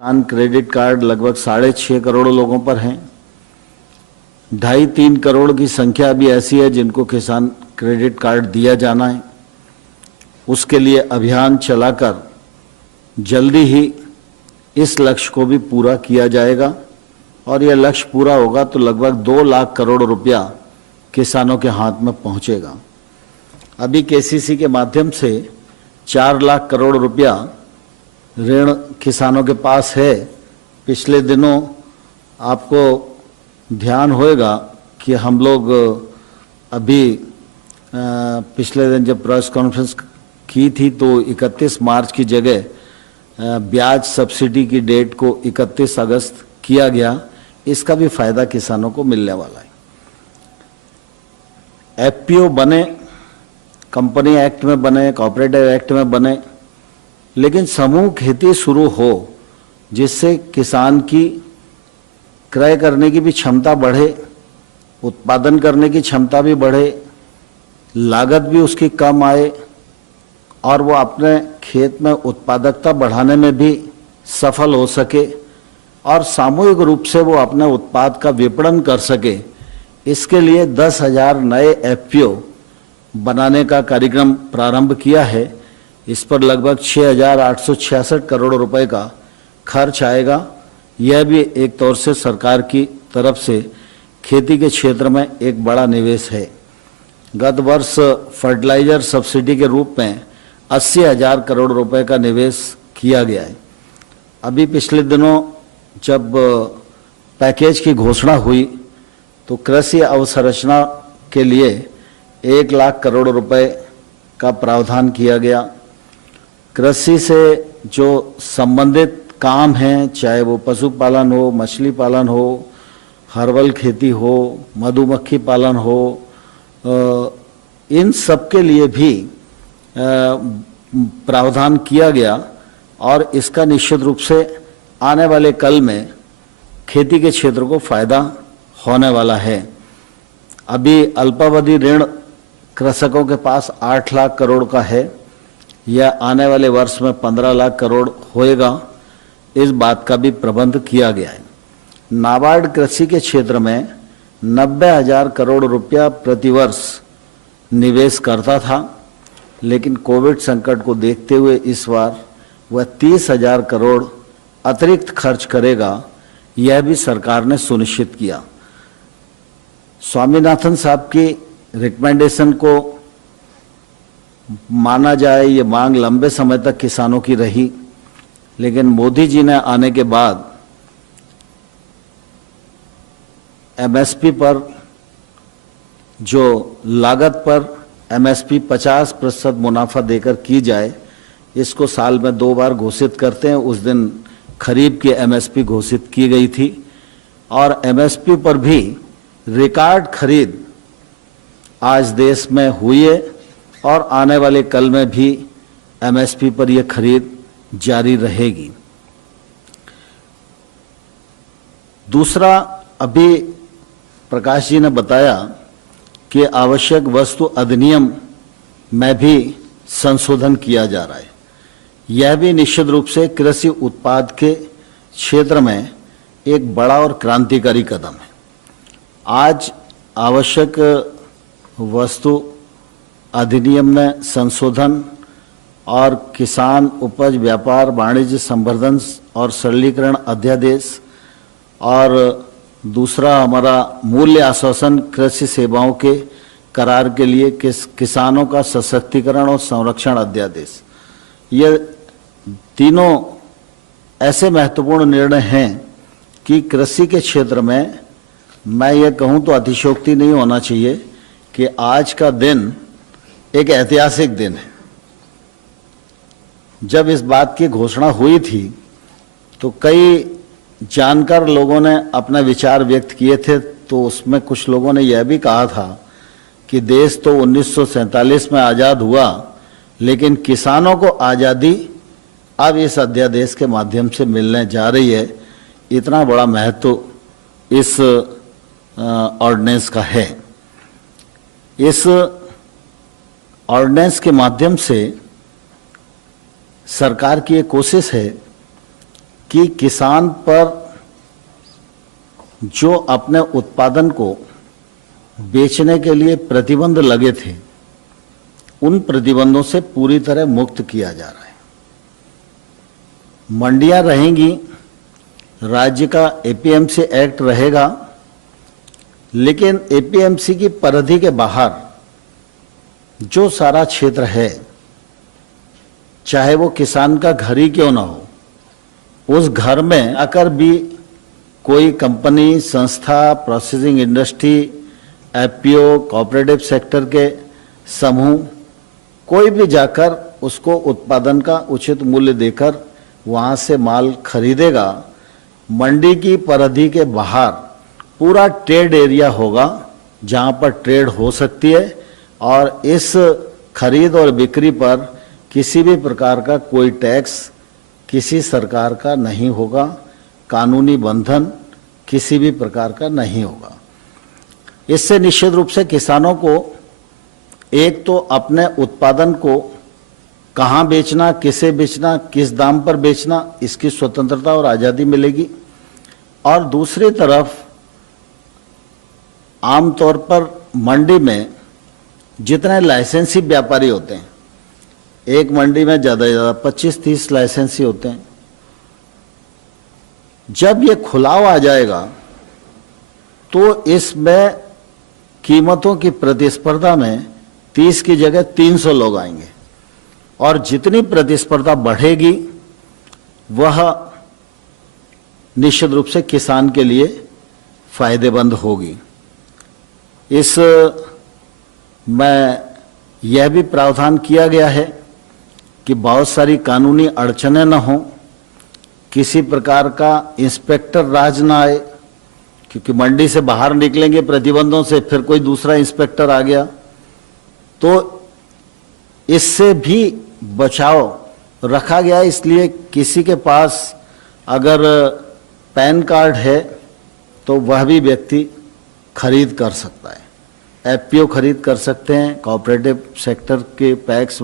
किसान credit card लगभग 6.5 करोड़ लोगों पर हैं। 2.5-3 करोड़ की संख्या भी ऐसी है जिनको किसान क्रेडिट कार्ड दिया जाना है। उसके लिए अभियान चलाकर जल्दी ही इस लक्ष्य को भी पूरा किया जाएगा और यह लक्ष्य पूरा होगा तो लगभग 2 लाख करोड़ रुपया किसानों के हाथ में पहुंचेगा। अभी केसीसी के माध्यम से 4 लाख करोड़ रुपया ऋण किसानों के पास है। पिछले दिनों आपको ध्यान होगा कि हम लोग अभी पिछले दिन जब प्रेस कॉन्फ्रेंस की थी तो 31 मार्च की जगह ब्याज सब्सिडी की डेट को 31 अगस्त किया गया। इसका भी फायदा किसानों को मिलने वाला है। एफपीओ बने, कंपनी एक्ट में बने, कोऑपरेटिव एक्ट में बने, लेकिन समूह खेती शुरू हो जिससे किसान की क्रय करने की भी क्षमता बढ़े, उत्पादन करने की क्षमता भी बढ़े, लागत भी उसकी कम आए और वो अपने खेत में उत्पादकता बढ़ाने में भी सफल हो सके और सामूहिक रूप से वो अपने उत्पाद का विपणन कर सके। इसके लिए 10,000 नए एफपीओ बनाने का कार्यक्रम प्रारंभ किया है। इस पर लगभग 6,866 करोड़ रुपए का खर्च आएगा। यह भी एक तौर से सरकार की तरफ से खेती के क्षेत्र में एक बड़ा निवेश है। गत वर्ष फर्टिलाइजर सब्सिडी के रूप में 80,000 करोड़ रुपए का निवेश किया गया है। अभी पिछले दिनों जब पैकेज की घोषणा हुई तो कृषि अवसंरचना के लिए 1 लाख करोड़ रुपए का प्रावधान किया गया। कृषि से जो संबंधित काम हैं, चाहे वो पशुपालन हो, मछली पालन हो, हर्बल खेती हो, मधुमक्खी पालन हो, इन सब के लिए भी प्रावधान किया गया और इसका निश्चित रूप से आने वाले कल में खेती के क्षेत्र को फायदा होने वाला है। अभी अल्पावधि ऋण कृषकों के पास 8 लाख करोड़ का है। यह आने वाले वर्ष में 15 लाख करोड़ होएगा। इस बात का भी प्रबंध किया गया है। नाबार्ड कृषि के क्षेत्र में 90,000 करोड़ रुपया प्रतिवर्ष निवेश करता था, लेकिन कोविड संकट को देखते हुए इस बार वह 30,000 करोड़ अतिरिक्त खर्च करेगा। यह भी सरकार ने सुनिश्चित किया। स्वामीनाथन साहब की रिकमेंडेशन को माना जाए, ये मांग लंबे समय तक किसानों की रही, लेकिन मोदी जी ने आने के बाद एमएसपी पर जो लागत पर एमएसपी 50% मुनाफा देकर की जाए, इसको साल में 2 बार घोषित करते हैं। उस दिन खरीफ की एमएसपी घोषित की गई थी और एमएसपी पर भी रिकॉर्ड खरीद आज देश में हुई है और आने वाले कल में भी एमएसपी पर यह खरीद जारी रहेगी। दूसरा, अभी प्रकाश जी ने बताया कि आवश्यक वस्तु अधिनियम में भी संशोधन किया जा रहा है। यह भी निश्चित रूप से कृषि उत्पाद के क्षेत्र में एक बड़ा और क्रांतिकारी कदम है। आज आवश्यक वस्तु अधिनियम में संशोधन और किसान उपज व्यापार वाणिज्य संवर्धन और सरलीकरण अध्यादेश और दूसरा हमारा मूल्य आश्वासन कृषि सेवाओं के करार के लिए किसानों का सशक्तिकरण और संरक्षण अध्यादेश, ये तीनों ऐसे महत्वपूर्ण निर्णय हैं कि कृषि के क्षेत्र में मैं ये कहूँ तो अतिशयोक्ति नहीं होना चाहिए कि आज का दिन एक ऐतिहासिक दिन है। जब इस बात की घोषणा हुई थी तो कई जानकार लोगों ने अपने विचार व्यक्त किए थे, तो उसमें कुछ लोगों ने यह भी कहा था कि देश तो 1947 में आज़ाद हुआ, लेकिन किसानों को आज़ादी अब इस अध्यादेश के माध्यम से मिलने जा रही है। इतना बड़ा महत्व इस ऑर्डिनेंस का है। इस ऑर्डिनेंस के माध्यम से सरकार की एक कोशिश है कि किसान पर जो अपने उत्पादन को बेचने के लिए प्रतिबंध लगे थे, उन प्रतिबंधों से पूरी तरह मुक्त किया जा रहा है। मंडियां रहेंगी, राज्य का एपीएमसी एक्ट रहेगा, लेकिन एपीएमसी की परिधि के बाहर जो सारा क्षेत्र है, चाहे वो किसान का घर ही क्यों ना हो, उस घर में आकर भी कोई कंपनी, संस्था, processing industry, FPO, cooperative sector के समूह, कोई भी जाकर उसको उत्पादन का उचित मूल्य देकर वहां से माल खरीदेगा। मंडी की परिधि के बाहर पूरा ट्रेड एरिया होगा जहां पर ट्रेड हो सकती है, और इस खरीद और बिक्री पर किसी भी प्रकार का कोई टैक्स किसी सरकार का नहीं होगा, कानूनी बंधन किसी भी प्रकार का नहीं होगा। इससे निश्चित रूप से किसानों को एक तो अपने उत्पादन को कहाँ बेचना, किसे बेचना, किस दाम पर बेचना, इसकी स्वतंत्रता और आज़ादी मिलेगी, और दूसरी तरफ आमतौर पर मंडी में जितने लाइसेंसी व्यापारी होते हैं, एक मंडी में ज़्यादा से ज़्यादा 25-30 लाइसेंसी होते हैं, जब ये खुलाव आ जाएगा तो इसमें कीमतों की प्रतिस्पर्धा में 30 की जगह 300 लोग आएंगे, और जितनी प्रतिस्पर्धा बढ़ेगी वह निश्चित रूप से किसान के लिए फायदेमंद होगी। इस में यह भी प्रावधान किया गया है कि बहुत सारी कानूनी अड़चनें न हों, किसी प्रकार का इंस्पेक्टर राज ना आए, क्योंकि मंडी से बाहर निकलेंगे प्रतिबंधों से, फिर कोई दूसरा इंस्पेक्टर आ गया, तो इससे भी बचाव रखा गया। इसलिए किसी के पास अगर पैन कार्ड है तो वह भी व्यक्ति खरीद कर सकता है, एफपीओ खरीद कर सकते हैं, कोऑपरेटिव सेक्टर के पैक्स